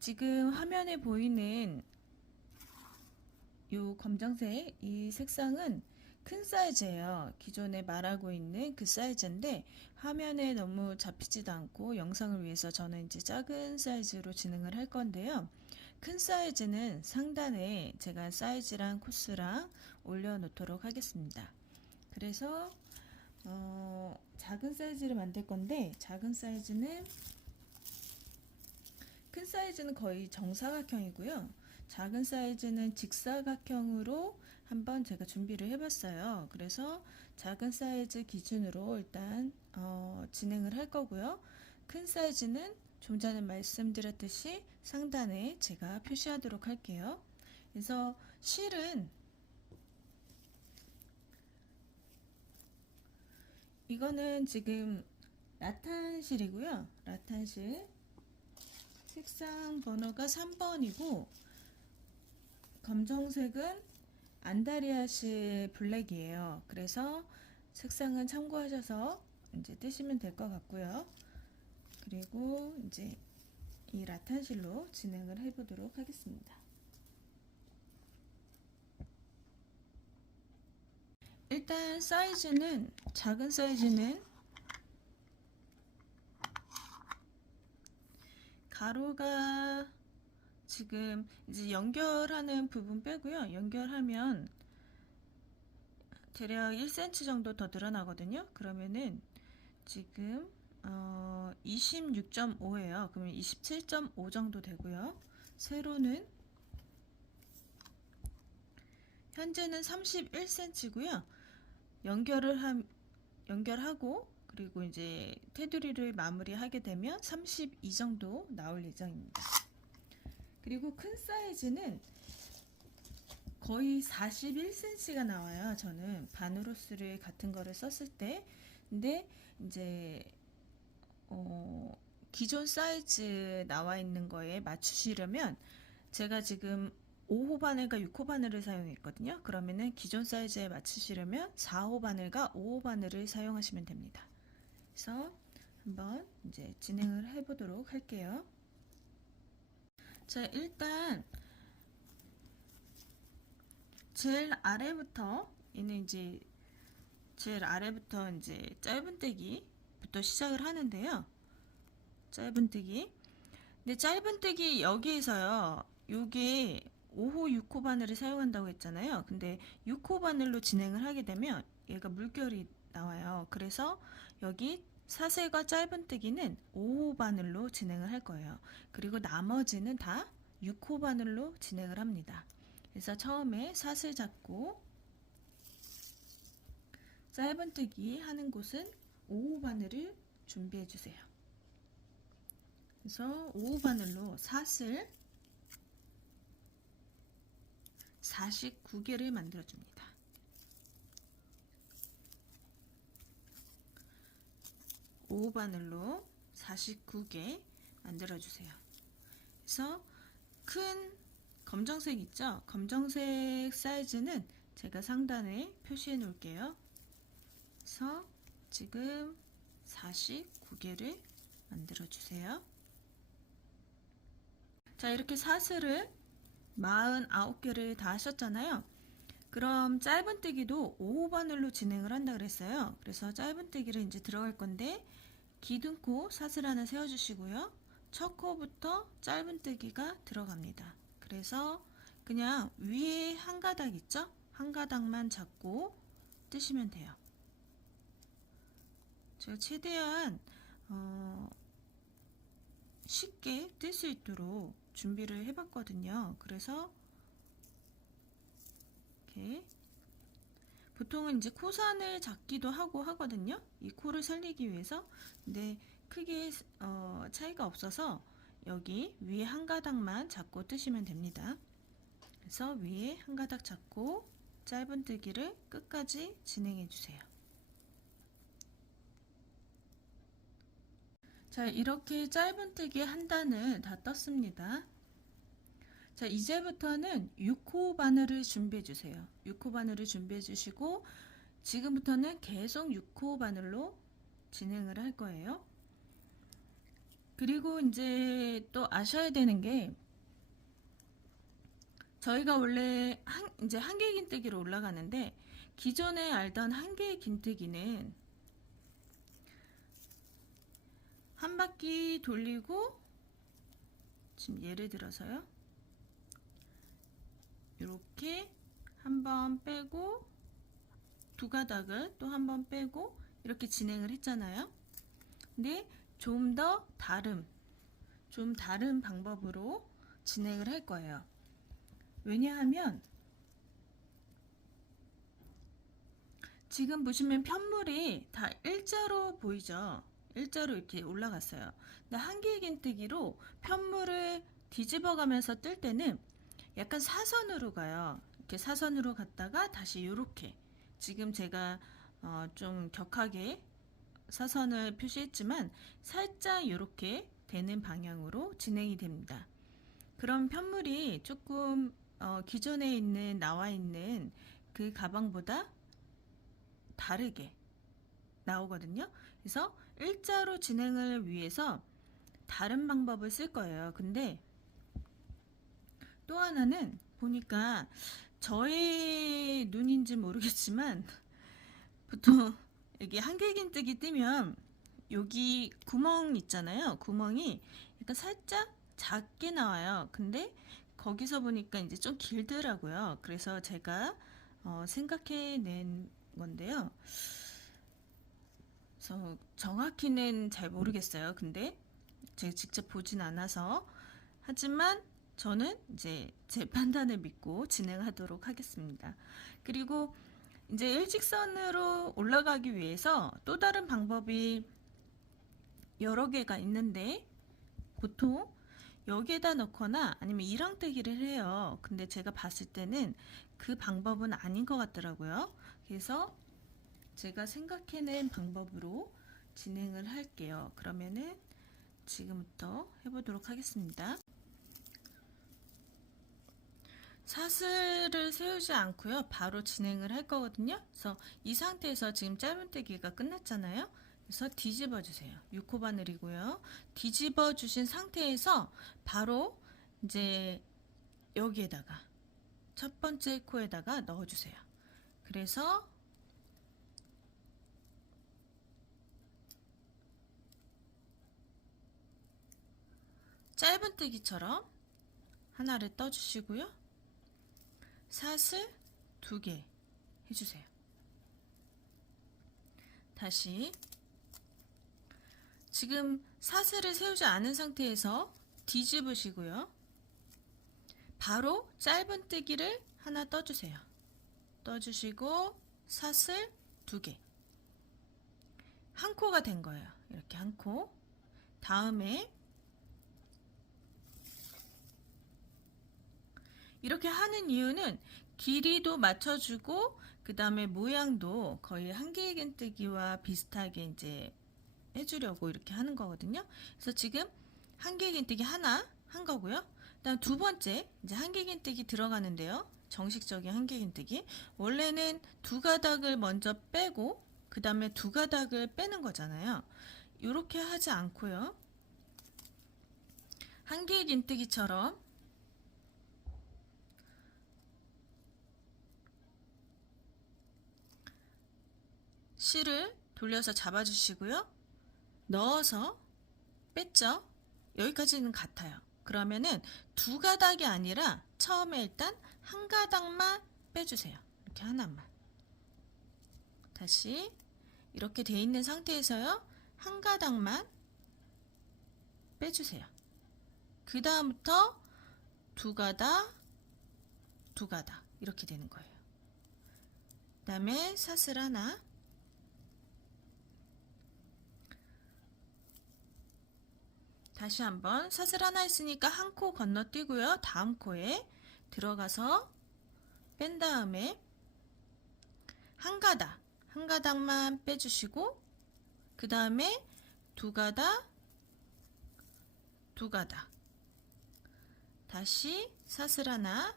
지금 화면에 보이는 이 검정색 이 색상은 큰 사이즈예요. 기존에 말하고 있는 그 사이즈인데 화면에 너무 잡히지도 않고 영상을 위해서 저는 이제 작은 사이즈로 진행을 할 건데요. 큰 사이즈는 상단에 제가 사이즈랑 코스랑 올려놓도록 하겠습니다. 그래서 작은 사이즈를 만들 건데 큰 사이즈는 거의 정사각형이고요. 작은 사이즈는 직사각형으로 한번 제가 준비를 해봤어요. 그래서 작은 사이즈 기준으로 일단 진행을 할 거고요. 큰 사이즈는 좀 전에 말씀드렸듯이 상단에 제가 표시하도록 할게요. 그래서 실은 이거는 지금 라탄실이고요. 라탄실 색상 번호가 3번이고 검정색은 안다리아실 블랙이에요. 그래서 색상은 참고하셔서 이제 뜨시면 될 것 같고요. 그리고 이제 이 라탄실로 진행을 해보도록 하겠습니다. 일단 사이즈는 작은 사이즈는 가로가 지금 이제 연결하는 부분 빼고요. 연결하면 대략 1cm 정도 더 늘어나거든요. 그러면은 지금 26.5예요. 그러면 27.5 정도 되고요. 세로는 현재는 31cm고요. 연결하고 그리고 이제 테두리를 마무리하게 되면 32 정도 나올 예정입니다. 그리고 큰 사이즈는 거의 41cm가 나와요. 저는 바느로스를 같은 거를 썼을 때. 근데 이제 기존 사이즈 나와 있는 거에 맞추시려면 제가 지금 5호 바늘과 6호 바늘을 사용했거든요. 그러면은 기존 사이즈에 맞추시려면 4호 바늘과 5호 바늘을 사용하시면 됩니다. 그래서 한번 이제 진행을 해보도록 할게요. 자, 일단 제일 아래부터 짧은뜨기부터 시작을 하는데요. 짧은뜨기. 근데 짧은뜨기 여기에서요. 요게 5호, 6호 바늘을 사용한다고 했잖아요. 근데 6호 바늘로 진행을 하게 되면 얘가 물결이 나와요. 그래서 여기 사슬과 짧은뜨기는 5호 바늘로 진행을 할 거예요. 그리고 나머지는 다 6호 바늘로 진행을 합니다. 그래서 처음에 사슬 잡고 짧은뜨기 하는 곳은 5호 바늘을 준비해 주세요. 그래서 5호 바늘로 사슬 49개를 만들어 줍니다. 5호 바늘로 49개 만들어 주세요. 그래서 큰 검정색 있죠? 검정색 사이즈는 제가 상단에 표시해 놓을게요. 그래서 지금 49개를 만들어 주세요. 자, 이렇게 사슬을 49개를 다 하셨잖아요. 그럼 짧은뜨기도 5호 바늘로 진행을 한다 그랬어요. 그래서 짧은뜨기를 이제 들어갈 건데 기둥코 사슬 하나 세워주시고요. 첫 코부터 짧은뜨기가 들어갑니다. 그래서 그냥 위에 한 가닥 있죠? 한 가닥만 잡고 뜨시면 돼요. 제가 최대한 쉽게 뜰 수 있도록 준비를 해봤거든요. 그래서 이렇게 보통은 이제 코산을 잡기도 하고 하거든요. 이 코를 살리기 위해서. 근데 크게 차이가 없어서 여기 위에 한 가닥만 잡고 뜨시면 됩니다. 그래서 위에 한 가닥 잡고 짧은뜨기를 끝까지 진행해 주세요. 자, 이렇게 짧은뜨기 한 단을 다 떴습니다. 자, 이제부터는 6호 바늘을 준비해 주세요. 6호 바늘을 준비해 주시고 지금부터는 계속 6호 바늘로 진행을 할 거예요. 그리고 이제 또 아셔야 되는 게 저희가 원래 이제 한 개 긴뜨기로 올라가는데 기존에 알던 한 개의 긴뜨기는 한 바퀴 돌리고 지금 예를 들어서요. 이렇게 한번 빼고 두 가닥을 또 한번 빼고 이렇게 진행을 했잖아요. 근데 좀 다른 방법으로 진행을 할 거예요. 왜냐하면 지금 보시면 편물이 다 일자로 보이죠? 일자로 이렇게 올라갔어요. 근데 한 개 긴뜨기로 편물을 뒤집어 가면서 뜰 때는 약간 사선으로 가요. 이렇게 사선으로 갔다가 다시 이렇게 지금 제가 좀 격하게 사선을 표시했지만 살짝 이렇게 되는 방향으로 진행이 됩니다. 그럼 편물이 조금 기존에 나와 있는 그 가방보다 다르게 나오거든요. 그래서 일자로 진행을 위해서 다른 방법을 쓸 거예요. 근데 또 하나는 보니까 저의 눈인지 모르겠지만 보통 여기 한길긴뜨기 뜨면 여기 구멍 있잖아요. 구멍이 약간 살짝 작게 나와요. 근데 거기서 보니까 이제 좀 길더라고요. 그래서 제가 생각해낸 건데요. 그래서 정확히는 잘 모르겠어요. 근데 제가 직접 보진 않아서 하지만 저는 이제 제 판단을 믿고 진행하도록 하겠습니다. 그리고 이제 일직선으로 올라가기 위해서 또 다른 방법이 여러 개가 있는데 보통 여기에다 넣거나 아니면 이랑뜨기를 해요. 근데 제가 봤을 때는 그 방법은 아닌 것 같더라고요. 그래서 제가 생각해낸 방법으로 진행을 할게요. 그러면은 지금부터 해보도록 하겠습니다. 사슬을 세우지 않고요. 바로 진행을 할 거거든요. 그래서 이 상태에서 지금 짧은뜨기가 끝났잖아요. 그래서 뒤집어 주세요. 6호 바늘이고요. 뒤집어 주신 상태에서 바로 이제 여기에다가 첫 번째 코에다가 넣어 주세요. 그래서 짧은뜨기처럼 하나를 떠 주시고요. 사슬 2개 해주세요. 다시 지금 사슬을 세우지 않은 상태에서 뒤집으시고요. 바로 짧은뜨기를 하나 떠주세요. 떠주시고 사슬 2개. 한 코가 된 거예요. 이렇게 한 코. 다음에 이렇게 하는 이유는 길이도 맞춰주고 그 다음에 모양도 거의 한길긴뜨기와 비슷하게 이제 해주려고 이렇게 하는 거거든요. 그래서 지금 한길긴뜨기 하나 한 거고요. 그다음 두 번째 이제 한길긴뜨기 들어가는데요. 정식적인 한길긴뜨기 원래는 두 가닥을 먼저 빼고 그 다음에 두 가닥을 빼는 거잖아요. 이렇게 하지 않고요. 한길긴뜨기처럼 실을 돌려서 잡아주시고요. 넣어서 뺐죠. 여기까지는 같아요. 그러면은 두 가닥이 아니라 처음에 일단 한 가닥만 빼주세요. 이렇게 하나만. 다시 이렇게 돼 있는 상태에서요. 한 가닥만 빼주세요. 그 다음부터 두 가닥, 두 가닥 이렇게 되는 거예요. 그 다음에 사슬 하나, 다시 한번 사슬 하나 있으니까 한 코 건너뛰고요. 다음 코에 들어가서 뺀 다음에 한 가닥만 빼주시고 그 다음에 두 가닥, 두 가닥 다시 사슬 하나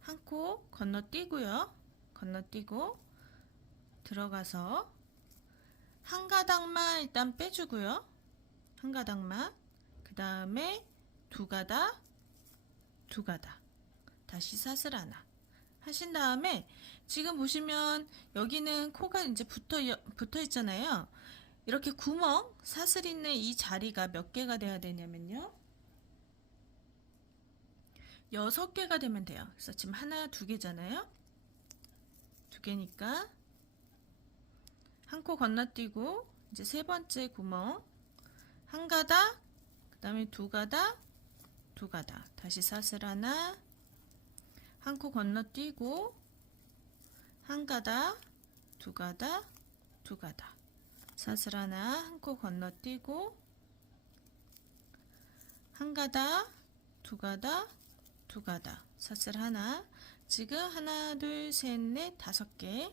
한 코 건너뛰고요. 건너뛰고 들어가서 한 가닥만 일단 빼주고요. 한 가닥만 그 다음에 두 가닥, 두 가닥, 다시 사슬 하나 하신 다음에 지금 보시면 여기는 코가 이제 붙어 있잖아요. 이렇게 구멍, 사슬 있는 이 자리가 몇 개가 돼야 되냐면요. 6개가 되면 돼요. 그래서 지금 하나, 두 개잖아요. 두 개니까 한 코 건너뛰고 이제 세 번째 구멍 한 가닥, 그 다음에 두 가닥, 두 가닥, 다시 사슬 하나, 한 코 건너뛰고 한 가닥, 두 가닥, 두 가닥, 사슬 하나, 한 코 건너뛰고 한 가닥, 두 가닥, 두 가닥, 사슬 하나. 지금 하나, 둘, 셋, 넷, 5개.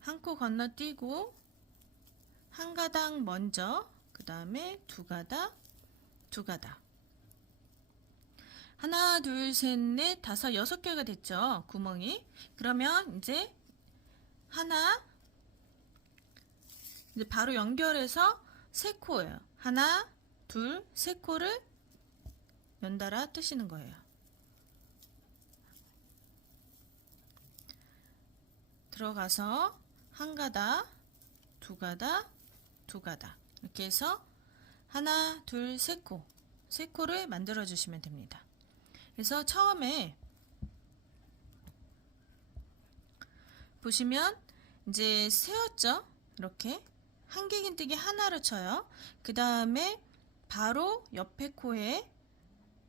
한 코 건너뛰고 한 가닥 먼저, 그 다음에 두 가닥, 두 가닥. 하나, 둘, 셋, 넷, 5, 6개가 됐죠. 구멍이. 그러면 이제 하나, 이제 바로 연결해서 세 코예요. 하나, 둘, 세 코를 연달아 뜨시는 거예요. 들어가서 한 가닥, 두 가닥, 두 가닥 이렇게 해서 하나, 둘, 세 코, 세 코를 만들어 주시면 됩니다. 그래서 처음에 보시면 이제 세웠죠. 이렇게 한길긴뜨기 하나를 쳐요. 그 다음에 바로 옆에 코에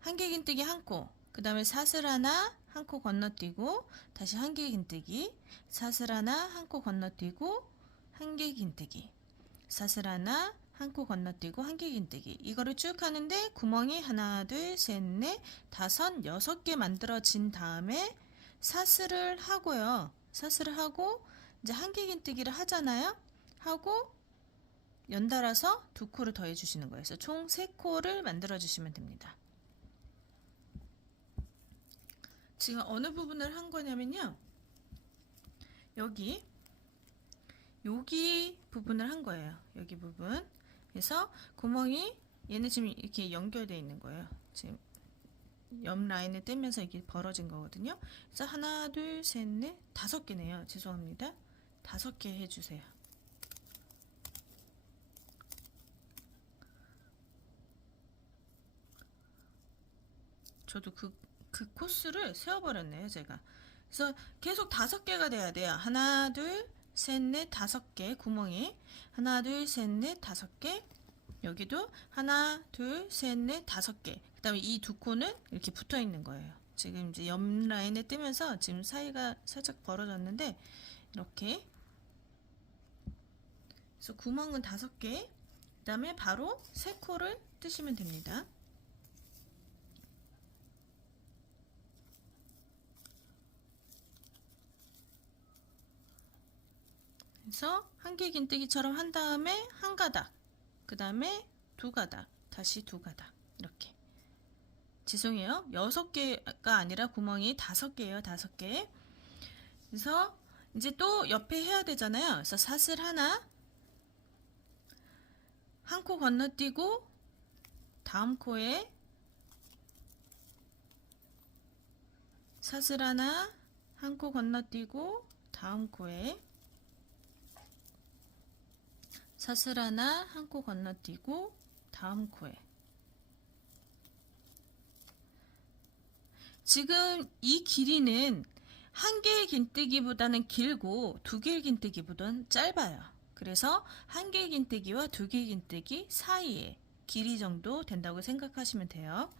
한길긴뜨기 한 코, 그 다음에 사슬 하나, 한 코 건너뛰고 다시 한길긴뜨기, 사슬 하나, 한 코 건너뛰고 한길긴뜨기, 사슬 하나, 한 코 건너뛰고 한길긴뜨기. 이거를 쭉 하는데 구멍이 하나, 둘, 셋, 넷, 5, 6개 만들어진 다음에 사슬을 하고요. 사슬을 하고 이제 한길긴뜨기를 하잖아요. 하고 연달아서 두 코를 더해 주시는 거예요. 그래서 총 3코를 만들어 주시면 됩니다. 지금 어느 부분을 한 거냐면요. 여기 부분을 한 거예요. 여기 부분. 그래서 구멍이 얘는 지금 이렇게 연결되어 있는 거예요. 지금 옆 라인을 떼면서 이게 벌어진 거거든요. 그래서 하나, 둘, 셋, 넷, 5개네요. 죄송합니다. 5개 해주세요. 저도 그 코스를 세워버렸네요, 제가. 그래서 계속 5개가 돼야 돼요. 하나, 둘, 셋, 넷, 5개 구멍이. 하나, 둘, 셋, 넷, 5개. 여기도 하나, 둘, 셋, 넷, 5개. 그 다음에 이 두 코는 이렇게 붙어 있는 거예요. 지금 이제 옆 라인에 뜨면서 지금 사이가 살짝 벌어졌는데, 이렇게. 그래서 구멍은 5개. 그 다음에 바로 3코를 뜨시면 됩니다. 그래서 한길긴뜨기처럼 한 다음에 한 가닥, 그 다음에 두 가닥, 다시 두 가닥. 이렇게. 죄송해요. 6개가 아니라 구멍이 5개예요. 5개. 그래서 이제 또 옆에 해야 되잖아요. 그래서 사슬 하나, 한 코 건너뛰고 다음 코에 사슬 하나, 한 코 건너뛰고 다음 코에 사슬 하나, 한 코 건너뛰고 다음 코에. 지금 이 길이는 한 개의 긴뜨기보다는 길고 두 개의 긴뜨기보다는 짧아요. 그래서 한 개의 긴뜨기와 두 개의 긴뜨기 사이에 길이 정도 된다고 생각하시면 돼요.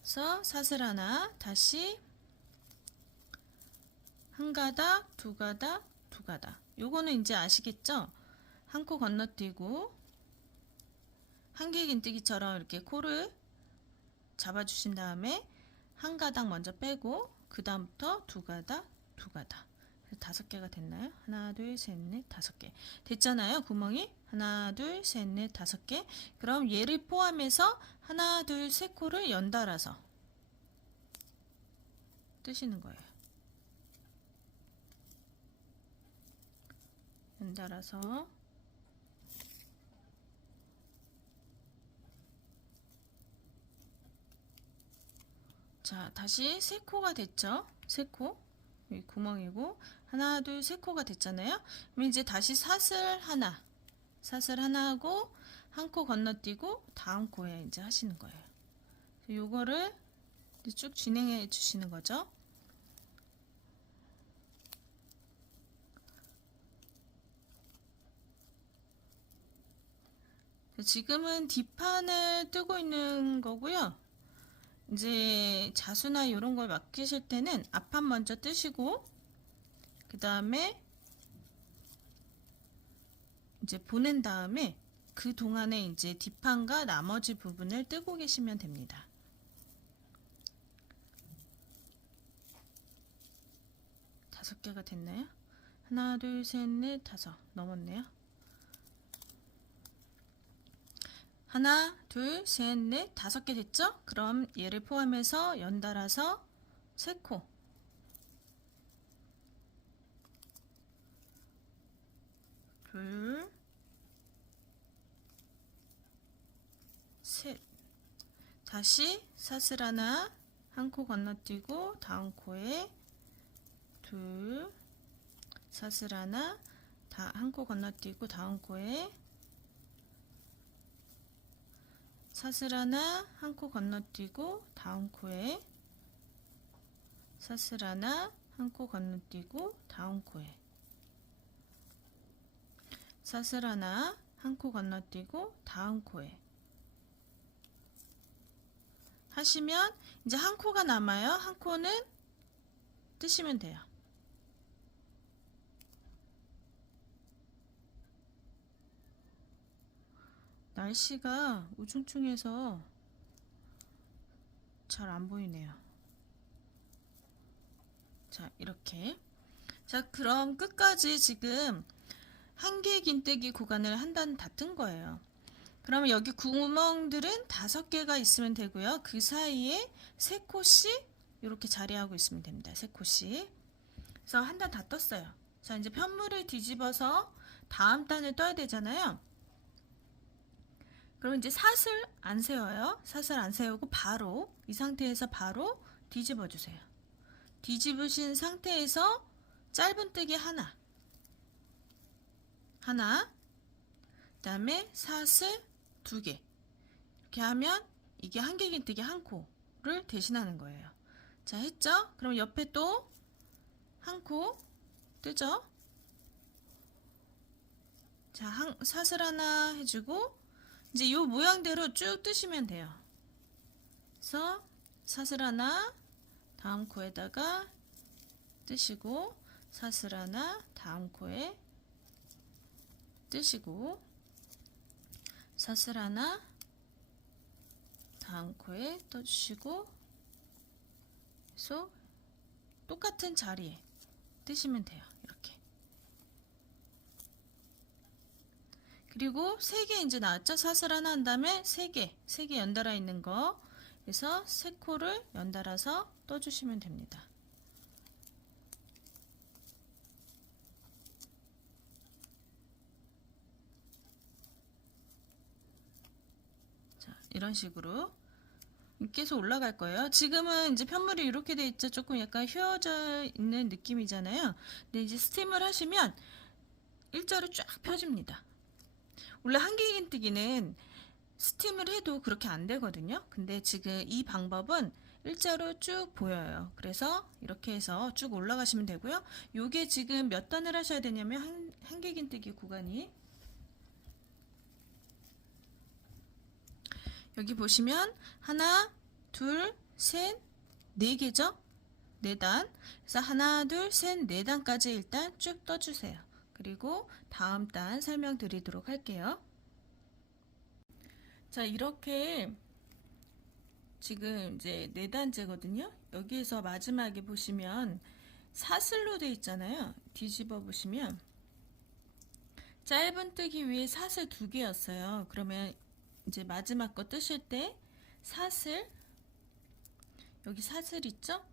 그래서 사슬 하나, 다시 한 가닥, 두 가닥, 두 가닥. 요거는 이제 아시겠죠? 한 코 건너뛰고 한 개의 긴뜨기처럼 이렇게 코를 잡아주신 다음에 한 가닥 먼저 빼고 그 다음부터 두 가닥, 두 가닥. 5개가 됐나요? 하나, 둘, 셋, 넷, 5개. 됐잖아요, 구멍이. 하나, 둘, 셋, 넷, 5개. 그럼 얘를 포함해서 하나, 둘, 세 코를 연달아서 뜨시는 거예요. 연달아서 자, 다시 세 코가 됐죠? 세 코. 여기 구멍이고 하나, 둘, 세 코가 됐잖아요. 그럼 이제 다시 사슬 하나 하고 한 코 건너뛰고 다음 코에 이제 하시는 거예요. 요거를 쭉 진행해 주시는 거죠. 지금은 뒷판을 뜨고 있는 거고요. 이제 자수나 이런 걸 맡기실 때는 앞판 먼저 뜨시고 그 다음에 이제 보낸 다음에 그 동안에 이제 뒷판과 나머지 부분을 뜨고 계시면 됩니다. 다섯 개가 됐나요? 하나, 둘, 셋, 넷, 다섯 넘었네요. 하나, 둘, 셋, 넷, 다섯 개 됐죠? 그럼 얘를 포함해서 연달아서 세 코. 둘, 셋. 다시 사슬 하나, 한 코 건너뛰고 다음 코에 둘, 사슬 하나, 한 코 건너뛰고 다음 코에 사슬 하나, 한 코 건너뛰고 다음 코에 사슬 하나, 한 코 건너뛰고 다음 코에 사슬 하나, 한 코 건너뛰고 다음 코에 하시면 이제 한 코가 남아요. 한 코는 뜨시면 돼요. 날씨가 우중충해서 잘 안 보이네요. 자, 이렇게. 자, 그럼 끝까지 지금 한 개 긴뜨기 구간을 한 단 다 뜬 거예요. 그러면 여기 구멍들은 5개가 있으면 되고요. 그 사이에 3코씩 이렇게 자리하고 있으면 됩니다. 3코씩. 그래서 한 단 다 떴어요. 자, 이제 편물을 뒤집어서 다음 단을 떠야 되잖아요. 그럼 이제 사슬 안 세워요. 사슬 안 세우고 바로 이 상태에서 바로 뒤집어 주세요. 뒤집으신 상태에서 짧은뜨기 하나, 그 다음에 사슬 2개. 이렇게 하면 이게 한 개 긴뜨기 한 코를 대신하는 거예요. 자, 했죠? 그럼 옆에 또 한 코 뜨죠? 자, 사슬 하나 해주고 이제 이 모양대로 쭉 뜨시면 돼요. 그래서 사슬 하나 다음 코에다가 뜨시고 사슬 하나 다음 코에 뜨시고 사슬 하나 다음 코에 떠주시고 그래서 똑같은 자리에 뜨시면 돼요. 이렇게. 그리고 3개 이제 나왔죠? 사슬 하나 한 다음에 3개 연달아 있는 거. 그래서 3코를 연달아서 떠주시면 됩니다. 자, 이런 식으로 계속 올라갈 거예요. 지금은 이제 편물이 이렇게 돼 있죠. 조금 약간 휘어져 있는 느낌이잖아요. 근데 이제 스팀을 하시면 일자로 쫙 펴집니다. 원래 한개 긴뜨기는 스팀을 해도 그렇게 안 되거든요. 근데 지금 이 방법은 일자로 쭉 보여요. 그래서 이렇게 해서 쭉 올라가시면 되고요. 요게 지금 몇 단을 하셔야 되냐면 한개 긴뜨기 구간이 여기 보시면 하나, 둘, 셋, 네 개죠? 4단. 그래서 하나, 둘, 셋, 4단까지 일단 쭉 떠주세요. 그리고 다음 단 설명드리도록 할게요. 자, 이렇게 지금 이제 4단째거든요. 여기에서 마지막에 보시면 사슬로 되어 있잖아요. 뒤집어 보시면 짧은뜨기 위에 사슬 2개였어요. 그러면 이제 마지막 거 뜨실 때 사슬 여기 사슬 있죠?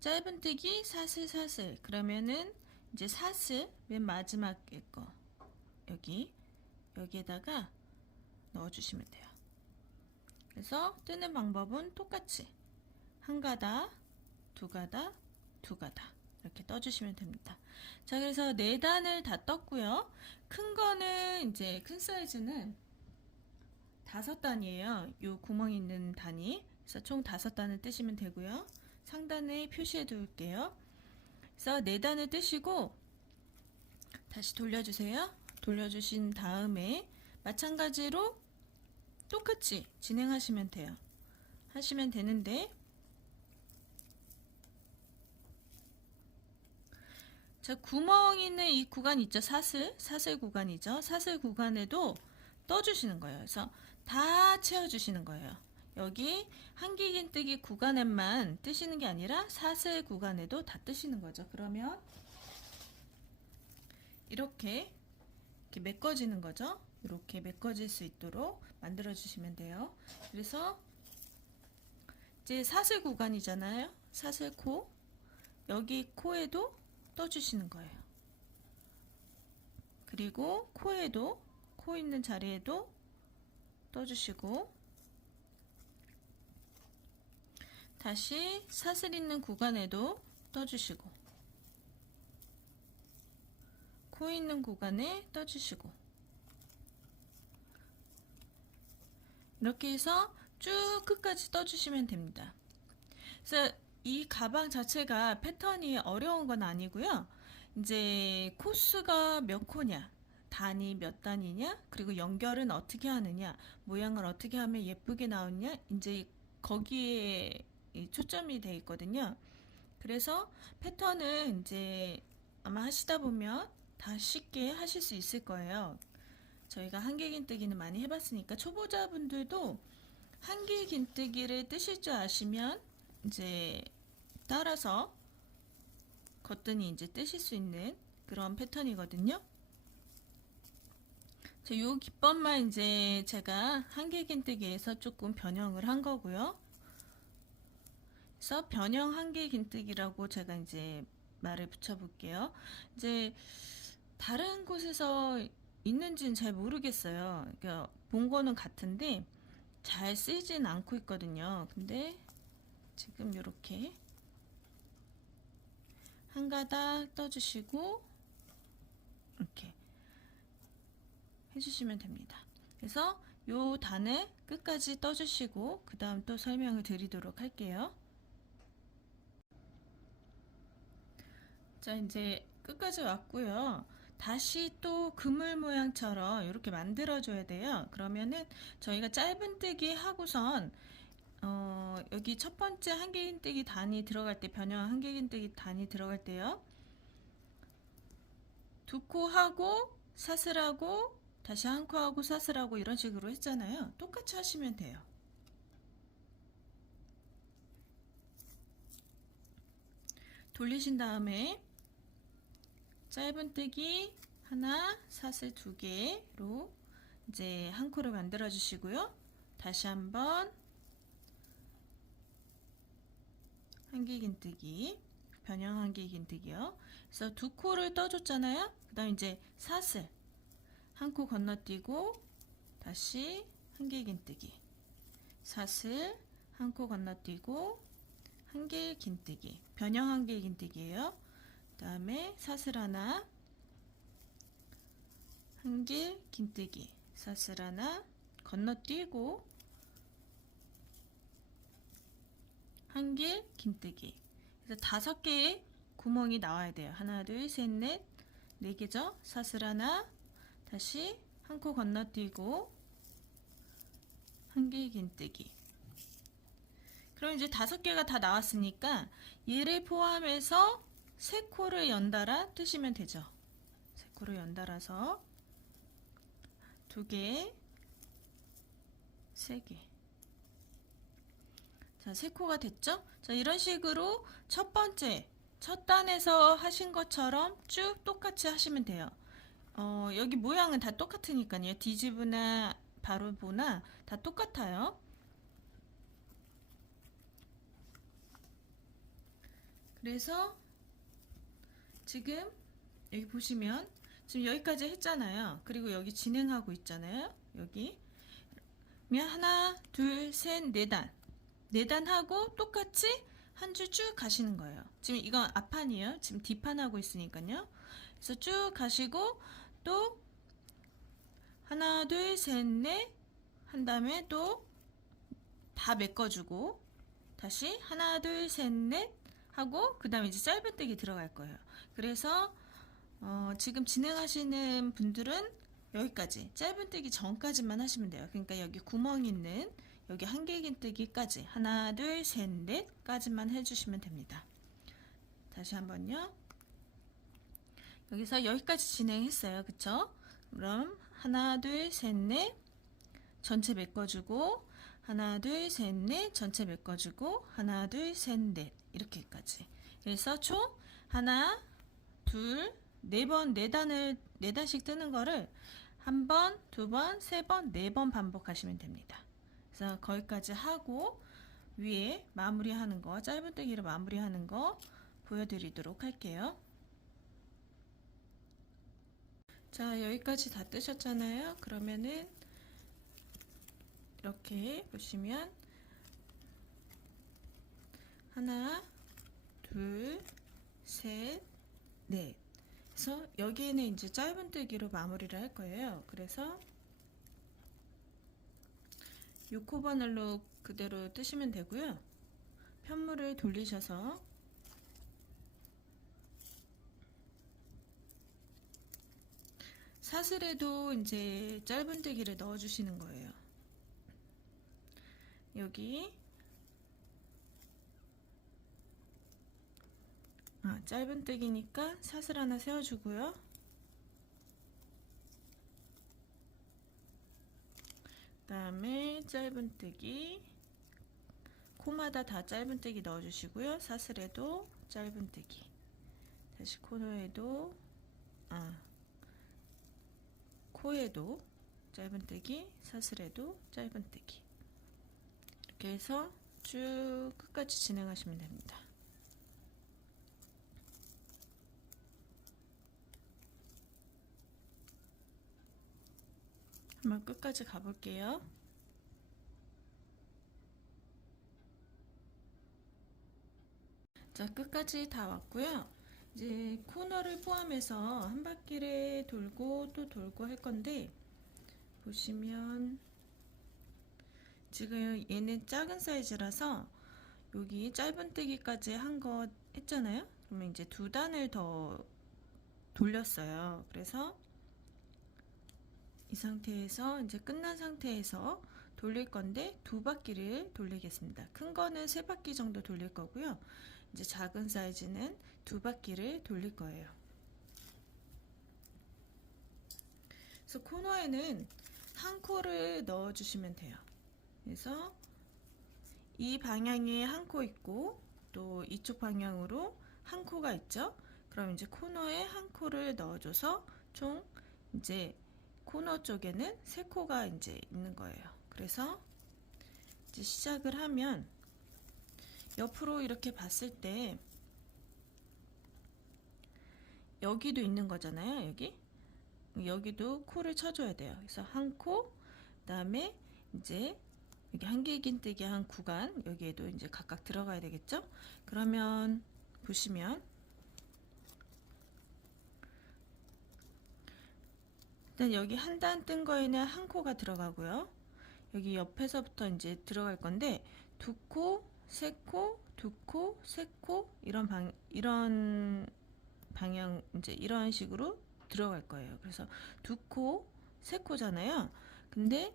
짧은뜨기 사슬 그러면은 이제 사슬 맨 마지막에 거 여기에다가 넣어주시면 돼요. 그래서 뜨는 방법은 똑같이 한 가닥, 두 가닥, 두 가닥 이렇게 떠주시면 됩니다. 자, 그래서 4단을 다 떴고요. 큰 거는 이제 큰 사이즈는 5단이에요. 요 구멍 있는 단이. 그래서 총 5단을 뜨시면 되고요. 상단에 표시해 둘게요. 그래서 4단을 뜨시고 다시 돌려주세요. 돌려주신 다음에 마찬가지로 똑같이 진행하시면 돼요. 하시면 되는데, 자, 구멍 있는 이 구간 있죠? 사슬 구간이죠. 사슬 구간에도 떠주시는 거예요. 그래서 다 채워주시는 거예요. 여기 한길긴뜨기 구간에만 뜨시는 게 아니라 사슬 구간에도 다 뜨시는 거죠. 그러면 이렇게 메꿔지는 거죠. 이렇게 메꿔질 수 있도록 만들어 주시면 돼요. 그래서 이제 사슬 구간이잖아요. 사슬 코, 여기 코에도 떠주시는 거예요. 그리고 코에도, 코 있는 자리에도 떠주시고, 다시 사슬 있는 구간에도 떠주시고, 코 있는 구간에 떠주시고, 이렇게 해서 쭉 끝까지 떠주시면 됩니다. 그래서 이 가방 자체가 패턴이 어려운 건 아니고요. 이제 코스가 몇 코냐, 단이 몇 단이냐, 그리고 연결은 어떻게 하느냐, 모양을 어떻게 하면 예쁘게 나오냐, 이제 거기에 초점이 돼 있거든요. 그래서 패턴은 이제 아마 하시다 보면 다 쉽게 하실 수 있을 거예요. 저희가 한길긴뜨기는 많이 해봤으니까 초보자분들도 한길긴뜨기를 뜨실 줄 아시면 이제 따라서 거뜬히 이제 뜨실 수 있는 그런 패턴이거든요. 요 기법만 이제 제가 한길긴뜨기에서 조금 변형을 한 거고요. 그래서 변형 한길긴뜨기라고 제가 이제 말을 붙여볼게요. 이제 다른 곳에서 있는지는 잘 모르겠어요. 그러니까 본 거는 같은데 잘 쓰진 않고 있거든요. 근데 지금 이렇게 한 가닥 떠주시고 이렇게 해주시면 됩니다. 그래서 요 단을 끝까지 떠주시고 그 다음 또 설명을 드리도록 할게요. 자, 이제 끝까지 왔고요. 다시 또 그물 모양처럼 이렇게 만들어 줘야 돼요. 그러면은 저희가 짧은뜨기 하고선 여기 첫 번째 한길긴뜨기 단이 들어갈 때, 변형 한길긴뜨기 단이 들어갈 때요, 두 코 하고 사슬하고 다시 한 코 하고 사슬하고 이런 식으로 했잖아요. 똑같이 하시면 돼요. 돌리신 다음에 짧은뜨기 하나, 사슬 2개로 이제 한 코를 만들어 주시고요. 다시 한번 한길긴뜨기, 변형 한길긴뜨기요. 그래서 두 코를 떠줬잖아요. 그 다음 이제 사슬 한 코 건너뛰고 다시 한길긴뜨기, 사슬 한 코 건너뛰고 한길긴뜨기, 변형 한길긴뜨기예요. 그 다음에 사슬 하나, 한길긴뜨기, 사슬 하나 건너뛰고 한길긴뜨기. 그래서 5개의 구멍이 나와야 돼요. 하나, 둘, 셋, 넷, 4개죠. 사슬 하나, 다시 한 코 건너뛰고 한길긴뜨기. 그럼 이제 5개가 다 나왔으니까 얘를 포함해서 3코를 연달아 뜨시면 되죠. 3코를 연달아서 2개, 3개. 자, 3코가 됐죠? 자, 이런 식으로 첫 번째, 첫 단에서 하신 것처럼 쭉 똑같이 하시면 돼요. 여기 모양은 다 똑같으니까요. 뒤집으나 바로 보나 다 똑같아요. 그래서 지금 여기 보시면 지금 여기까지 했잖아요. 그리고 여기 진행하고 있잖아요. 여기 하나, 둘, 셋, 4단. 네 단 하고 똑같이 한 줄 쭉 가시는 거예요. 지금 이건 앞판이에요. 지금 뒷판 하고 있으니까요. 그래서 쭉 가시고 또 하나, 둘, 셋, 넷 한 다음에 또 다 메꿔주고 다시 하나, 둘, 셋, 넷 하고 그 다음에 이제 짧은뜨기 들어갈 거예요. 그래서 지금 진행하시는 분들은 여기까지 짧은뜨기 전까지만 하시면 돼요. 그러니까 여기 구멍 있는 여기 한길긴뜨기까지 하나, 둘, 셋, 넷까지만 해주시면 됩니다. 다시 한번요. 여기서 여기까지 진행했어요. 그쵸? 그럼 하나, 둘, 셋, 넷 전체 메꿔주고 하나, 둘, 셋, 넷 전체 메꿔주고 하나, 둘, 셋, 넷 이렇게까지. 그래서 총 하나, 둘, 네 번, 네 단씩 뜨는 거를 한 번, 두 번, 세 번, 네 번 반복하시면 됩니다. 그래서 거기까지 하고 위에 마무리하는 거, 짧은뜨기로 마무리하는 거 보여드리도록 할게요. 자, 여기까지 다 뜨셨잖아요. 그러면은 이렇게 보시면 하나, 둘, 셋, 넷. 그래서 여기에는 이제 짧은뜨기로 마무리를 할 거예요. 그래서 6호 바늘로 그대로 뜨시면 되고요. 편물을 돌리셔서 사슬에도 이제 짧은뜨기를 넣어 주시는 거예요. 여기 짧은뜨기니까 사슬 하나 세워주고요. 그 다음에 짧은뜨기 코마다 다 짧은뜨기 넣어주시고요. 사슬에도 짧은뜨기 다시 코너에도 코에도 짧은뜨기 사슬에도 짧은뜨기 이렇게 해서 쭉 끝까지 진행하시면 됩니다. 한번 끝까지 가볼게요. 자, 끝까지 다 왔고요. 이제 코너를 포함해서 한 바퀴를 돌고 또 돌고 할 건데 보시면 지금 얘는 작은 사이즈라서 여기 짧은뜨기까지 한 거 했잖아요. 그러면 이제 두 단을 더 돌렸어요. 그래서 이 상태에서 이제 끝난 상태에서 돌릴 건데 두 바퀴를 돌리겠습니다. 큰 거는 세 바퀴 정도 돌릴 거고요. 이제 작은 사이즈는 두 바퀴를 돌릴 거예요. 그래서 코너에는 한 코를 넣어 주시면 돼요. 그래서 이 방향에 한 코 있고 또 이쪽 방향으로 한 코가 있죠. 그럼 이제 코너에 한 코를 넣어줘서 총 이제 코너 쪽에는 세 코가 이제 있는 거예요. 그래서 이제 시작을 하면 옆으로 이렇게 봤을 때 여기도 있는 거잖아요. 여기도 코를 쳐줘야 돼요. 그래서 한 코, 그다음에 이제 여기 한길긴뜨기 한 구간 여기에도 이제 각각 들어가야 되겠죠? 그러면 보시면 일단 여기 한 단 뜬 거에는 한 코가 들어가고요. 여기 옆에서부터 이제 들어갈 건데 두 코, 세 코, 두 코, 세 코 이런 방향 이제 이런 식으로 들어갈 거예요. 그래서 두 코, 세 코잖아요. 근데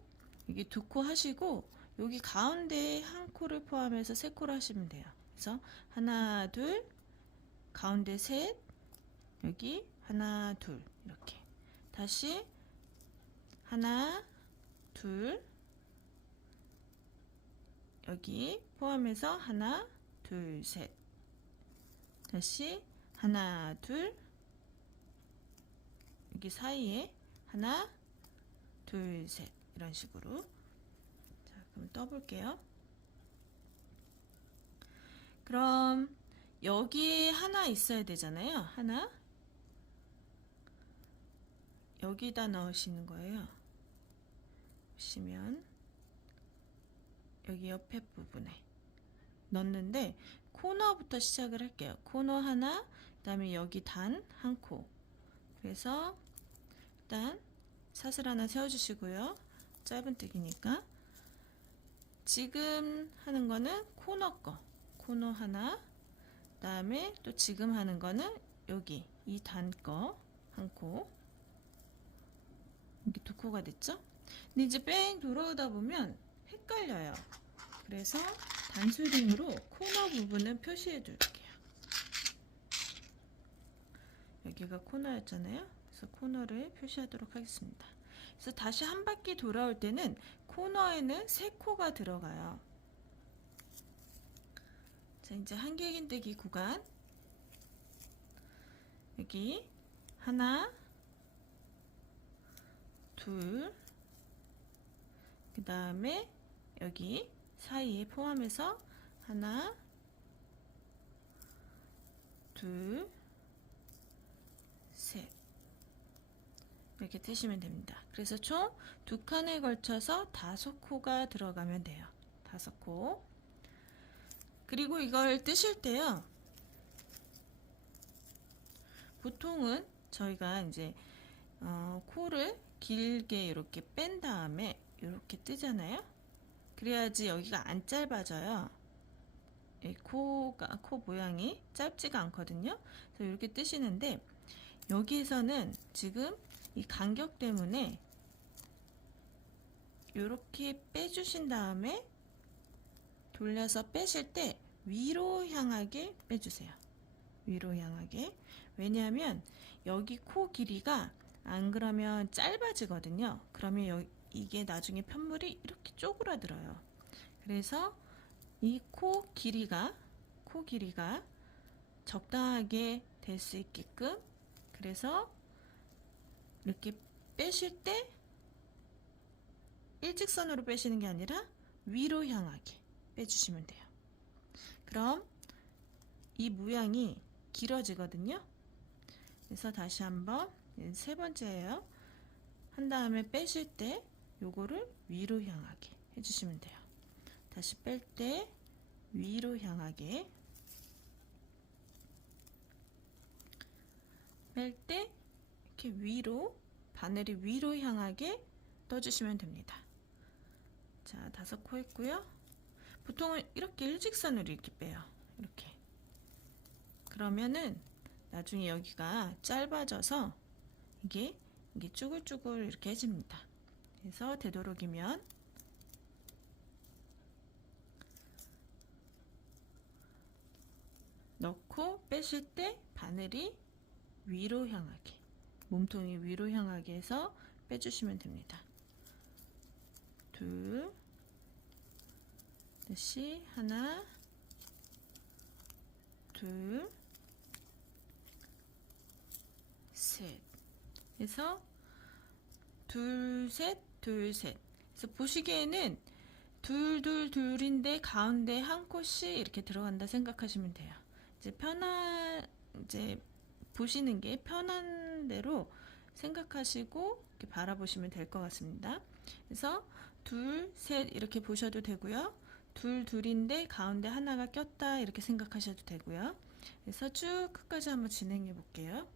여기 두 코 하시고 여기 가운데에 한 코를 포함해서 세 코를 하시면 돼요. 그래서 하나, 둘, 가운데 셋, 여기 하나, 둘 이렇게 다시 하나, 둘 여기 포함해서 하나, 둘, 셋 다시 하나, 둘 여기 사이에 하나, 둘, 셋 이런 식으로 자, 그럼 떠볼게요. 그럼 여기에 하나 있어야 되잖아요. 하나 여기다 넣으시는 거예요. 보시면 여기 옆에 부분에 넣는데 코너부터 시작을 할게요. 코너 하나, 그 다음에 여기 단 한 코. 그래서 일단 사슬 하나 세워주시고요. 짧은뜨기니까 지금 하는 거는 코너 거, 코너 하나, 그 다음에 또 지금 하는 거는 여기 이 단 거 한 코, 이렇게 두 코가 됐죠? 근데 이제 뺑 돌아오다 보면 헷갈려요. 그래서 단수링으로 코너 부분은 표시해 둘게요. 여기가 코너였잖아요. 그래서 코너를 표시하도록 하겠습니다. 그래서 다시 한 바퀴 돌아올 때는 코너에는 세 코가 들어가요. 자, 이제 한길긴뜨기 구간, 여기 하나, 둘, 그 다음에 여기 사이에 포함해서 하나, 둘, 셋, 이렇게 뜨시면 됩니다. 그래서 총 두 칸에 걸쳐서 5코가 들어가면 돼요. 5코. 그리고 이걸 뜨실 때요, 보통은 저희가 이제 코를 길게 이렇게 뺀 다음에 이렇게 뜨잖아요. 그래야지 여기가 안 짧아져요. 코 모양이 짧지가 않거든요. 그래서 이렇게 뜨시는데, 여기에서는 지금 이 간격 때문에 이렇게 빼주신 다음에 돌려서 빼실 때 위로 향하게 빼주세요. 위로 향하게. 왜냐하면 여기 코 길이가 안 그러면 짧아지거든요. 그러면 이게 나중에 편물이 이렇게 쪼그라들어요. 그래서 이 코 길이가 적당하게 될 수 있게끔, 그래서 이렇게 빼실 때 일직선으로 빼시는 게 아니라 위로 향하게 빼주시면 돼요. 그럼 이 모양이 길어지거든요. 그래서 다시 한번, 세 번째예요. 한 다음에 빼실 때 요거를 위로 향하게 해주시면 돼요. 다시 뺄 때 위로 향하게, 뺄 때 이렇게 위로, 바늘이 위로 향하게 떠주시면 됩니다. 자, 5코 했고요. 보통은 이렇게 일직선으로 이렇게 빼요. 이렇게. 그러면은 나중에 여기가 짧아져서 이게 쭈글쭈글 이렇게 해집니다. 그래서 되도록이면 넣고 빼실 때 바늘이 위로 향하게, 몸통이 위로 향하게 해서 빼주시면 됩니다. 둘, 다시 하나, 둘, 셋 해서 둘, 셋, 둘, 셋. 그래서 보시기에는 둘, 둘, 둘인데 가운데 한 콧씩 이렇게 들어간다 생각하시면 돼요. 이제 보시는 게 편한 대로 생각하시고 이렇게 바라보시면 될 것 같습니다. 그래서 둘, 셋 이렇게 보셔도 되고요. 둘, 둘인데 가운데 하나가 꼈다 이렇게 생각하셔도 되고요. 그래서 쭉 끝까지 한번 진행해 볼게요.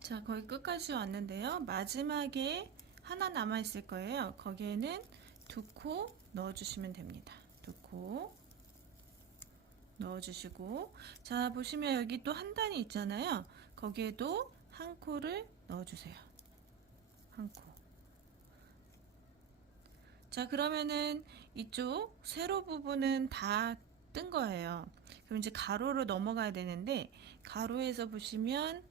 자, 거의 끝까지 왔는데요. 마지막에 하나 남아 있을 거예요. 거기에는 2코 넣어주시면 됩니다. 2코 넣어주시고, 자, 보시면 여기 또 한 단이 있잖아요. 거기에도 한 코를 넣어주세요. 한 코. 자, 그러면은 이쪽 세로 부분은 다 뜬 거예요. 그럼 이제 가로로 넘어가야 되는데, 가로에서 보시면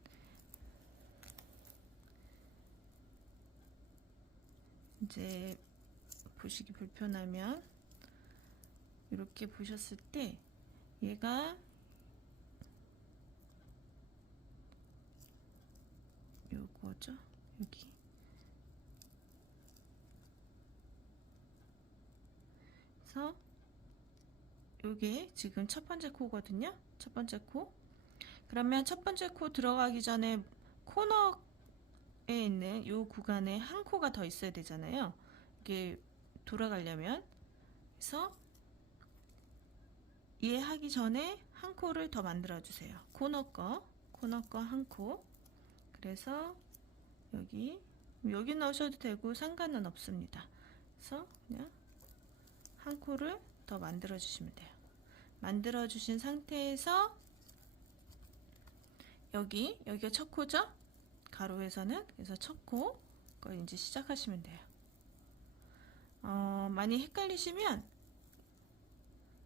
이제 보시기 불편하면 이렇게 보셨을 때 얘가 요거죠, 여기. 그래서 요게 지금 첫 번째 코거든요. 첫 번째 코. 그러면 첫 번째 코 들어가기 전에 코너에 있는 요 구간에 한 코가 더 있어야 되잖아요. 이게 돌아가려면. 그래서 이해하기 전에 한 코를 더 만들어 주세요. 코너 거 한 코. 그래서 여기 넣으셔도 되고 상관은 없습니다. 그래서 그냥 한 코를 더 만들어 주시면 돼요. 만들어 주신 상태에서 여기가 첫 코죠? 가로에서는. 그래서 첫 코 거 이제 시작하시면 돼요. 많이 헷갈리시면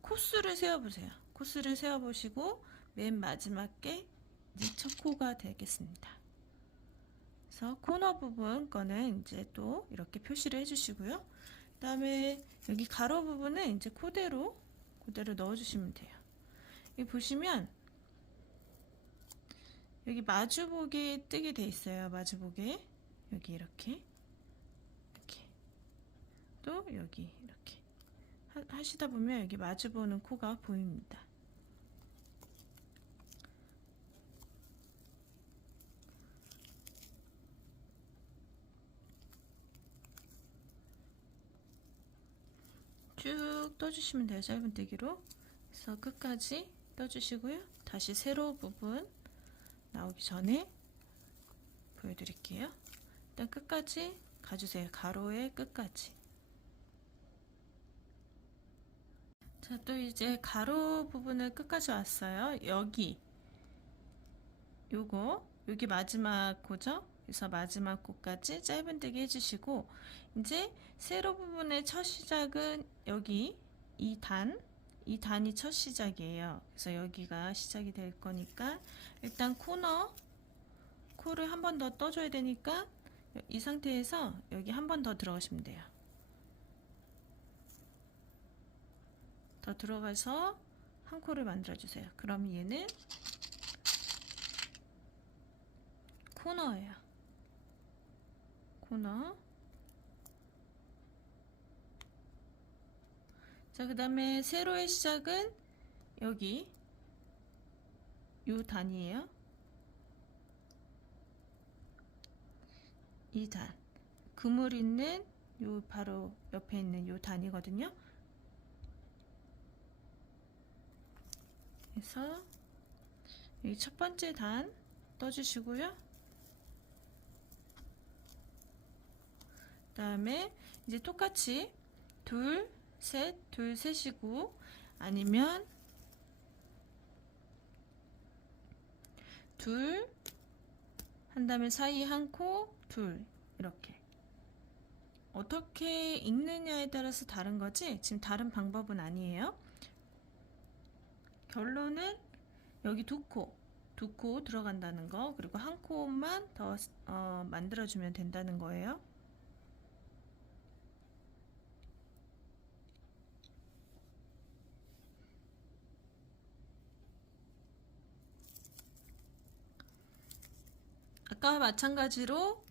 코수를 세어보세요. 코수를 세어보시고 맨 마지막 게 이제 첫 코가 되겠습니다. 그래서 코너 부분 거는 이제 또 이렇게 표시를 해주시고요. 그 다음에 여기 가로 부분은 이제 그대로 넣어주시면 돼요. 여기 보시면 여기 마주보게 뜨게 돼 있어요. 마주보게 여기 이렇게 또 여기 이렇게 하시다 보면 여기 마주보는 코가 보입니다. 쭉 떠주시면 돼요. 짧은뜨기로. 그래서 끝까지 떠주시고요. 다시 세로 부분 나오기 전에 보여드릴게요. 일단 끝까지 가주세요. 가로의 끝까지. 자, 또 이제 가로 부분을 끝까지 왔어요. 여기 여기 마지막 코죠? 그래서 마지막 코까지 짧은뜨기 해주시고, 이제 세로 부분의 첫 시작은 여기 이 단이 첫 시작이에요. 그래서 여기가 시작이 될 거니까 일단 코를 한 번 더 떠줘야 되니까 이 상태에서 여기 한 번 더 들어가시면 돼요. 더 들어가서 한 코를 만들어 주세요. 그럼 얘는 코너예요. 코너. 자, 그 다음에 세로의 시작은 여기 요 단이에요. 이 단. 그물 있는 요 바로 옆에 있는 요 단이거든요. 그래서 여기 첫 번째 단 떠주시고요. 그 다음에 이제 똑같이 둘, 셋이고, 아니면 둘 한 다음에 사이 한 코, 둘, 이렇게 어떻게 읽느냐에 따라서 다른 거지 지금 다른 방법은 아니에요. 결론은 여기 두 코 들어간다는 거, 그리고 한 코만 더 만들어주면 된다는 거예요. 아까와 마찬가지로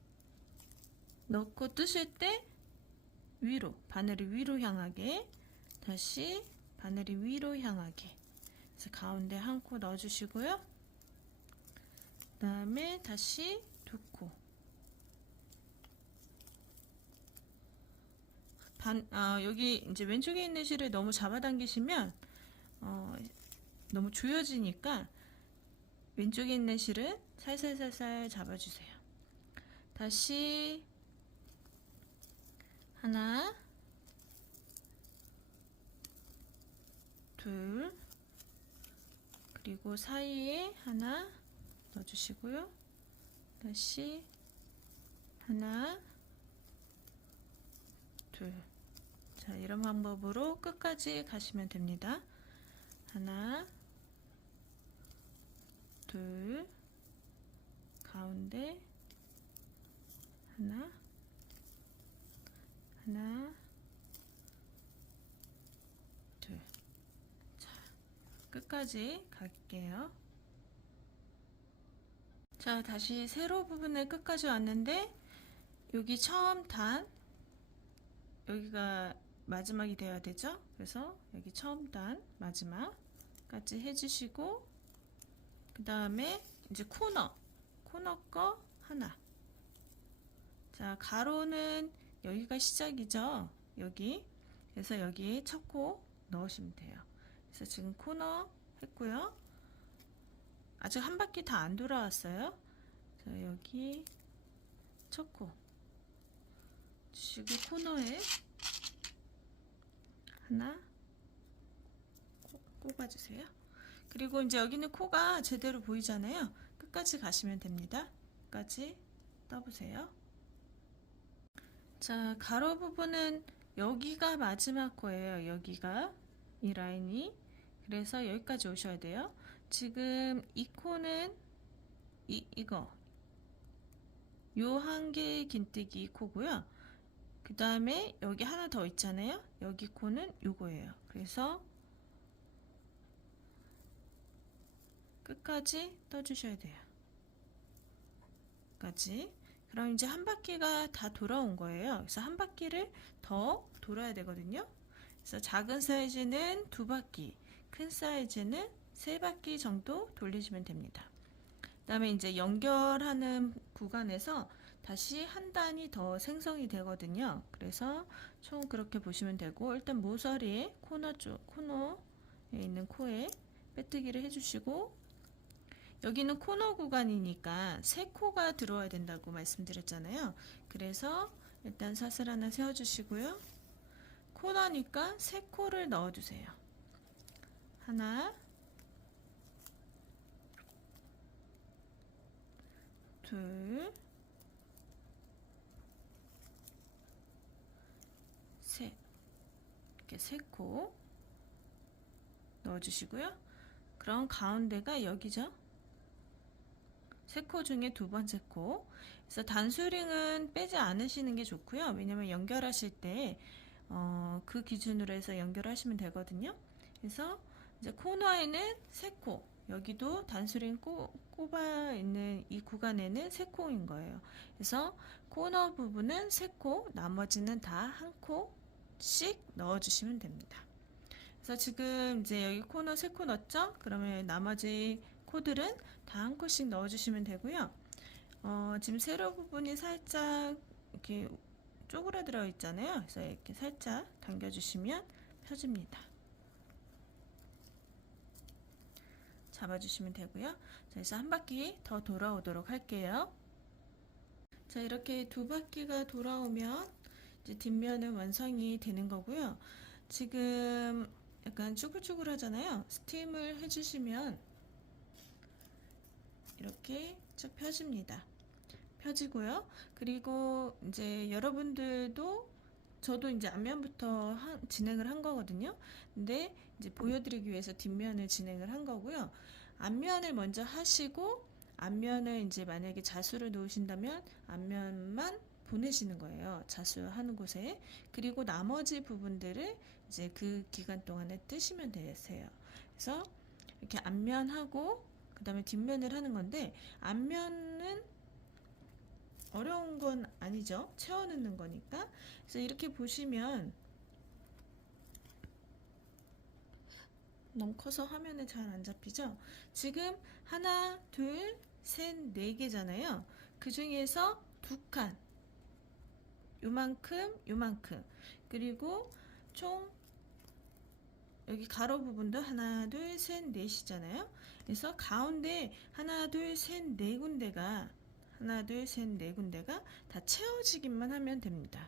넣고 뜨실 때 위로, 바늘이 위로 향하게, 다시 바늘이 위로 향하게. 그래서 가운데 한 코 넣어주시고요. 그 다음에 다시 두 코. 여기 이제 왼쪽에 있는 실을 너무 잡아당기시면 너무 조여지니까 왼쪽에 있는 실은 살살살살 잡아주세요. 다시 하나, 둘, 그리고 사이에 하나 넣어주시고요. 다시 하나, 둘. 자, 이런 방법으로 끝까지 가시면 됩니다. 하나, 둘, 가운데 하나, 둘. 자, 끝까지 갈게요. 자, 다시 세로 부분의 끝까지 왔는데 여기 처음 단, 여기가 마지막이 돼야 되죠. 그래서 여기 처음 단 마지막까지 해주시고, 그 다음에 이제 코너 거 하나. 자, 가로는 여기가 시작이죠. 여기. 그래서 여기에 첫 코 넣으시면 돼요. 그래서 지금 코너 했고요. 아직 한 바퀴 다 안 돌아왔어요. 자, 여기 첫 코 주시고 코너에 하나 꼽아주세요. 그리고 이제 여기는 코가 제대로 보이잖아요. 끝까지 가시면 됩니다. 끝까지 떠보세요. 자, 가로 부분은 여기가 마지막 코예요. 여기가 이 라인이. 그래서 여기까지 오셔야 돼요. 지금 이 코는 이거 요 한 개의 긴뜨기 코고요. 그 다음에 여기 하나 더 있잖아요. 여기 코는 요거예요. 그래서 끝까지 떠주셔야 돼요. 끝까지. 그럼 이제 한 바퀴가 다 돌아온 거예요. 그래서 한 바퀴를 더 돌아야 되거든요. 그래서 작은 사이즈는 두 바퀴, 큰 사이즈는 세 바퀴 정도 돌리시면 됩니다. 그 다음에 이제 연결하는 구간에서 다시 한 단이 더 생성이 되거든요. 그래서 총 그렇게 보시면 되고, 일단 모서리 코너에 있는 코에 빼뜨기를 해주시고, 여기는 코너 구간이니까 세 코가 들어와야 된다고 말씀드렸잖아요. 그래서 일단 사슬 하나 세워주시고요. 코너니까 세 코를 넣어주세요. 하나, 둘, 셋. 이렇게 세 코 넣어주시고요. 그럼 가운데가 여기죠. 세 코 중에 두 번째 코. 그래서 단수링은 빼지 않으시는 게 좋고요. 왜냐면 연결하실 때 그 기준으로 해서 연결하시면 되거든요. 그래서 이제 코너에는 세 코, 여기도 단수링 꼽아 있는 이 구간에는 세 코인 거예요. 그래서 코너 부분은 세 코, 나머지는 다 한 코씩 넣어주시면 됩니다. 그래서 지금 이제 여기 코너 세 코 넣었죠? 그러면 나머지 코들은 다 한 코씩 넣어주시면 되고요. 지금 세로 부분이 살짝 이렇게 쪼그라들어 있잖아요. 그래서 이렇게 살짝 당겨주시면 펴집니다. 잡아주시면 되고요. 자, 그래서 한 바퀴 더 돌아오도록 할게요. 자, 이렇게 두 바퀴가 돌아오면 이제 뒷면은 완성이 되는 거고요. 지금 약간 쭈글쭈글 하잖아요. 스팀을 해주시면 이렇게 쭉 펴집니다. 펴지고요. 그리고 이제 여러분들도 저도 이제 앞면부터 진행을 한 거거든요. 근데 이제 보여드리기 위해서 뒷면을 진행을 한 거고요. 앞면을 먼저 하시고 앞면을 이제 만약에 자수를 놓으신다면 앞면만 보내시는 거예요. 자수하는 곳에. 그리고 나머지 부분들을 이제 그 기간 동안에 뜨시면 되세요. 그래서 이렇게 앞면하고 그 다음에 뒷면을 하는 건데, 앞면은 어려운 건 아니죠. 채워 넣는 거니까. 그래서 이렇게 보시면 너무 커서 화면에 잘 안 잡히죠. 지금 하나, 둘, 셋, 네 개잖아요. 그 중에서 두 칸, 요만큼, 요만큼. 그리고 총 여기 가로 부분도 하나, 둘, 셋, 넷이잖아요. 그래서 가운데 하나, 둘, 셋, 네 군데가 하나, 둘, 셋, 네 군데가 다 채워지기만 하면 됩니다.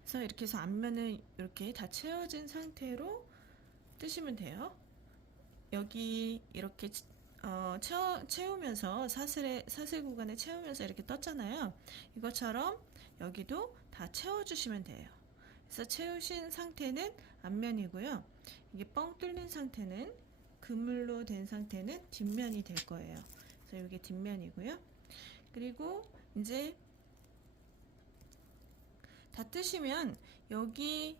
그래서 이렇게 해서 앞면을 이렇게 다 채워진 상태로 뜨시면 돼요. 여기 이렇게 채우면서 사슬 구간에 채우면서 이렇게 떴잖아요. 이것처럼 여기도 다 채워주시면 돼요. 그래서 채우신 상태는 앞면이고요. 이게 뻥 뚫린 상태는, 그물로 된 상태는 뒷면이 될 거예요. 그래서 이게 뒷면이고요. 그리고 이제 다 뜨시면 여기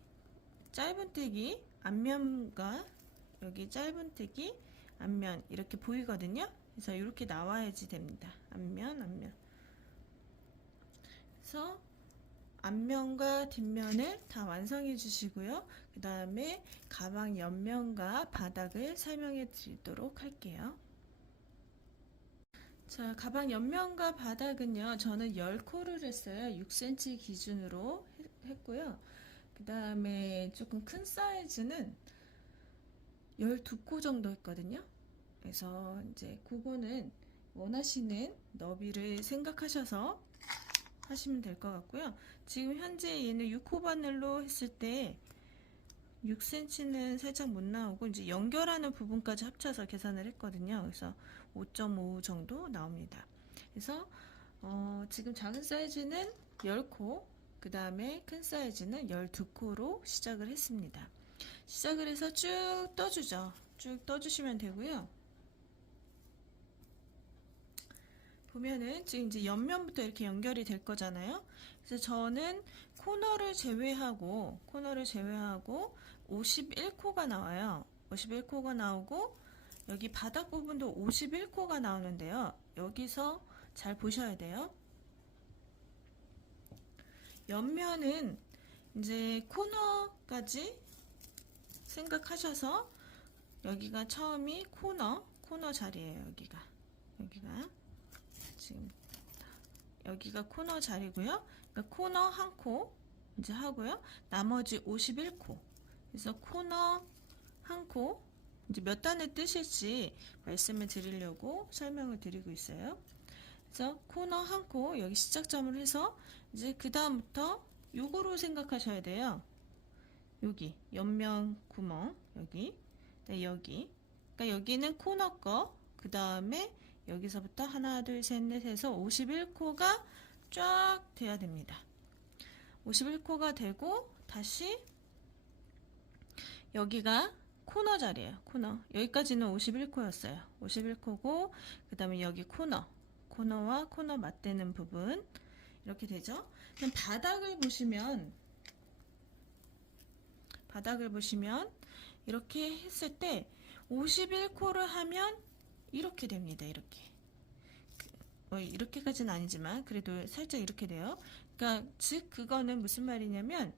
짧은뜨기 앞면과 여기 짧은뜨기 앞면 이렇게 보이거든요. 그래서 이렇게 나와야지 됩니다. 앞면. 그래서 앞면과 뒷면을 다 완성해 주시고요. 그 다음에 가방 옆면과 바닥을 설명해 드리도록 할게요. 자, 가방 옆면과 바닥은요, 저는 10코를 했어요. 6cm 기준으로 했고요. 그 다음에 조금 큰 사이즈는 12코 정도 했거든요. 그래서 이제 그거는 원하시는 너비를 생각하셔서 하시면 될 것 같고요. 지금 현재 얘는 6호 바늘로 했을 때 6cm는 살짝 못 나오고 이제 연결하는 부분까지 합쳐서 계산을 했거든요. 그래서 5.5 정도 나옵니다. 그래서 지금 작은 사이즈는 10코, 그 다음에 큰 사이즈는 12코로 시작을 했습니다. 시작을 해서 쭉 떠주죠. 쭉 떠주시면 되고요. 보면은 지금 이제 옆면부터 이렇게 연결이 될 거잖아요. 그래서 저는 코너를 제외하고 51코가 나와요. 51코가 나오고 여기 바닥 부분도 51코가 나오는데요. 여기서 잘 보셔야 돼요. 옆면은 이제 코너까지 생각하셔서 여기가 처음이 코너 자리예요. 여기가 지금 여기가 코너 자리고요. 그러니까 코너 한 코 이제 하고요. 나머지 51코. 그래서 코너 한 코 이제 몇 단을 뜨실지 말씀을 드리려고 설명을 드리고 있어요. 그래서 코너 한 코 여기 시작점을 해서 이제 그 다음부터 요거로 생각하셔야 돼요. 여기 옆면 구멍 여기 네, 여기 그러니까 여기는 코너 거 그 다음에 여기서부터 하나 둘 셋 넷 해서 51코가 쫙 돼야 됩니다. 51코가 되고 다시 여기가 코너 자리예요. 코너 여기까지는 51코였어요. 51코고 그 다음에 여기 코너와 코너 맞대는 부분 이렇게 되죠. 그럼 바닥을 보시면 이렇게 했을 때 51코를 하면 이렇게 됩니다. 이렇게까지는 아니지만 그래도 살짝 이렇게 돼요. 그러니까 즉 그거는 무슨 말이냐면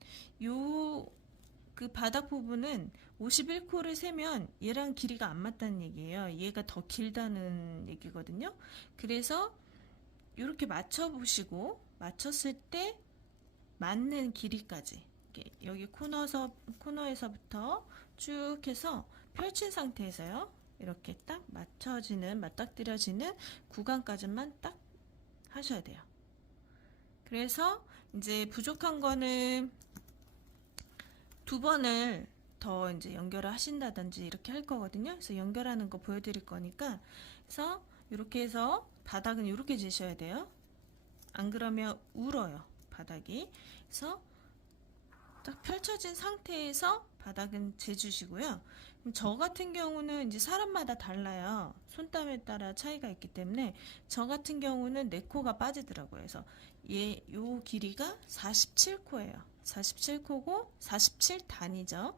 그 바닥 부분은 51코를 세면 얘랑 길이가 안 맞다는 얘기예요. 얘가 더 길다는 얘기거든요. 그래서 이렇게 맞춰보시고 맞췄을 때 맞는 길이까지 여기 코너에서부터 쭉 해서 펼친 상태에서요. 이렇게 딱 맞닥뜨려지는 구간까지만 딱 하셔야 돼요. 그래서 이제 부족한 거는 2번을 더 이제 연결을 하신다든지 이렇게 할 거거든요. 그래서 연결하는 거 보여드릴 거니까 그래서 이렇게 해서 바닥은 이렇게 지셔야 돼요. 안 그러면 울어요. 바닥이. 그래서 딱 펼쳐진 상태에서 바닥은 재주시고요. 저 같은 경우는 이제 사람마다 달라요. 손땀에 따라 차이가 있기 때문에 저 같은 경우는 4코가 빠지더라고요. 그래서 요 길이가 47코예요. 47코고 47단이죠.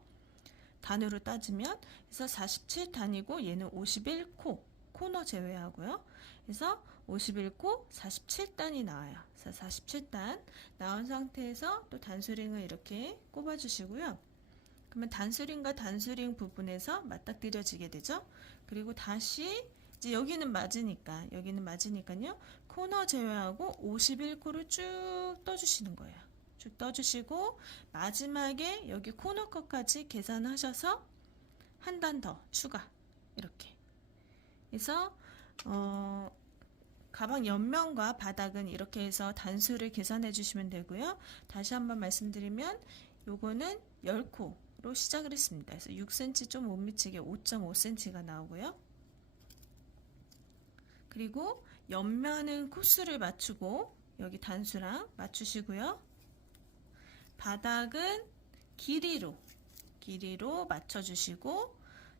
단으로 따지면 그래서 47단이고 얘는 51코 코너 제외하고요. 그래서 51코 47단이 나와요. 그래서 47단 나온 상태에서 또 단수링을 이렇게 꼽아 주시고요. 그러면 단수링과 단수링 부분에서 맞닥뜨려지게 되죠. 그리고 다시 이제 여기는 맞으니까요. 코너 제외하고 51코를 쭉 떠주시는 거예요. 쭉 떠주시고 마지막에 여기 코너 것까지 계산하셔서 한 단 더 추가 이렇게 해서 가방 옆면과 바닥은 이렇게 해서 단수를 계산해 주시면 되고요. 다시 한번 말씀드리면 요거는 10코로 시작을 했습니다. 그래서 6cm 좀 못 미치게 5.5cm가 나오고요. 그리고 옆면은 코스를 맞추고 여기 단수랑 맞추시고요. 바닥은 길이로 맞춰주시고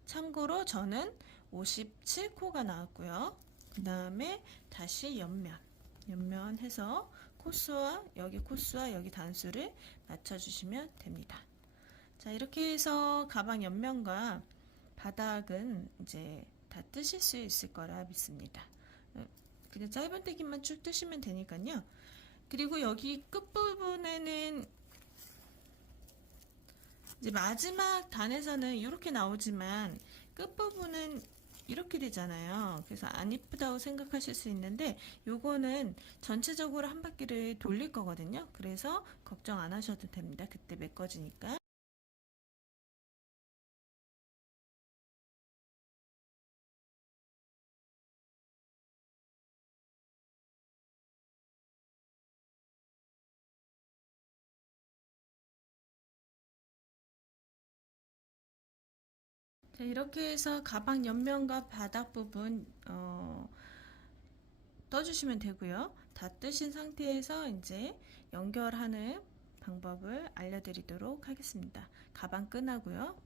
참고로 저는 57코가 나왔고요. 그 다음에 다시 옆면 해서 코스와 여기 단수를 맞춰주시면 됩니다. 자, 이렇게 해서 가방 옆면과 바닥은 이제 다 뜨실 수 있을 거라 믿습니다. 그냥 짧은뜨기만 쭉 뜨시면 되니까요. 그리고 여기 끝부분에는 이제 마지막 단에서는 이렇게 나오지만 끝부분은 이렇게 되잖아요. 그래서 안 이쁘다고 생각하실 수 있는데 요거는 전체적으로 한 바퀴를 돌릴 거거든요. 그래서 걱정 안 하셔도 됩니다. 그때 메꿔지니까. 자, 이렇게 해서 가방 옆면과 바닥 부분 떠주시면 되고요. 다 뜨신 상태에서 이제 연결하는 방법을 알려드리도록 하겠습니다. 가방 끈하고요.